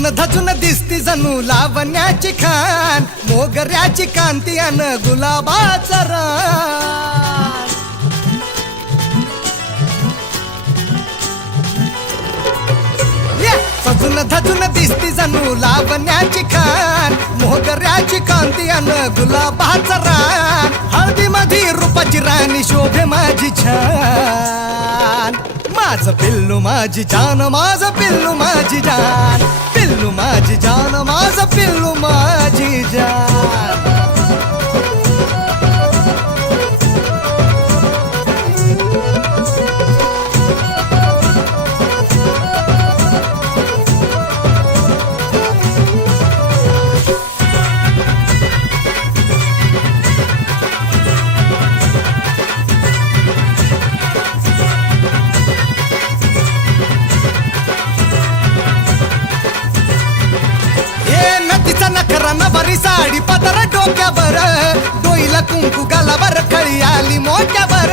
सजून धजून दिसती जणू लावण्याची खान, मोगऱ्याची कांती अन गुलाबाचा रान. सजून धजून दिसती जणू लावण्याची खान, मोगऱ्याची कांती अन गुलाबाचा रान. हळदी मधी रूपाची राणी शोभे माझी छान. माझं पिल्लू माझी जान, माझं पिल्लू माझी जान, पिल्लू माझी जान, माझं पिल्लू माझी जान. नखरा नवरी साडी पदर डोक्यावर, डोईला कुंकू गालावर, खळी आली मोठ्यावर.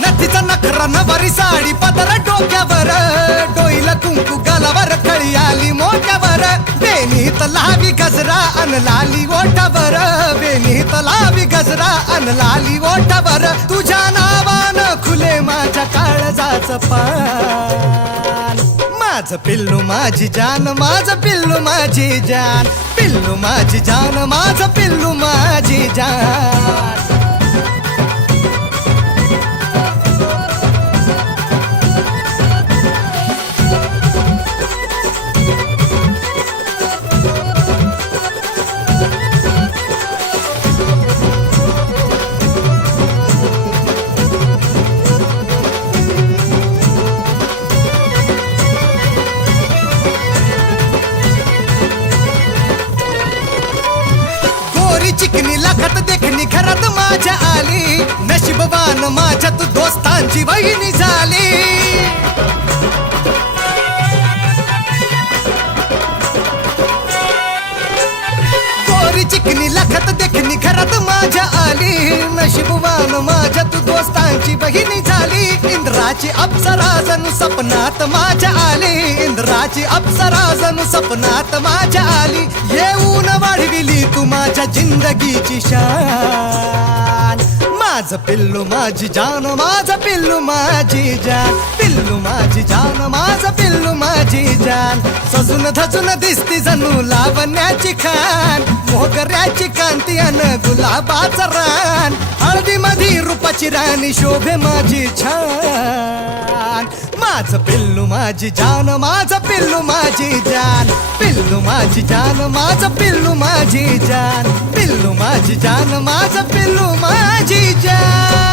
नथीचा नखरा नवरी साडी पदर डोक्यावर, डोईला कुंकू गालावर, खळी आली मोठ्यावर. बेनीत लावी गजरा अन लाली ओठावर, बेनीत लावी गजरा अन लाली ओठावर. तुझ्या नावानं खुले माझ्या काळजाचं पान. माझं पिल्लू माझी जान, माझं पिल्लू माझी जान, पिल्लू माझी जान, माझं पिल्लू माझी जान. चिकनी लाखात देखणी घरात माझ्या आली, नशीबवान माझ्या तू दोस्तांची वहिनी झाली. गोरी चिकनी लाखात देखणी घरात माझ्या आली, नशीबवान माझ्या तू दोस्तांची वहिनी झाली. इंद्राची अप्सरा जणू सपनात माझ्या आली, इंद्राची अप्सरा जणू सपनात माझ्या आली. येऊन वाढविली तू माझ्या जिंदगीची शान. माझं पिल्लू माझी जान, माझं पिल्लू माझी जान, पिल्लू माझी जान, माझं पिल्लू माझी जान. सजून धजून दिसती जणू लावण्याची खान, मोगऱ्याची कांती अन गुलाबाचा रान. हळदी मधी रूपाची राणी शोभे माझी छान. माझं पिल्लू माझी जान, माझं पिल्लू माझी जान, पिल्लू माझी जान, माझं पिल्लू माझी जान, पिल्लू माझी जान, माझं पिल्लू माझी जान.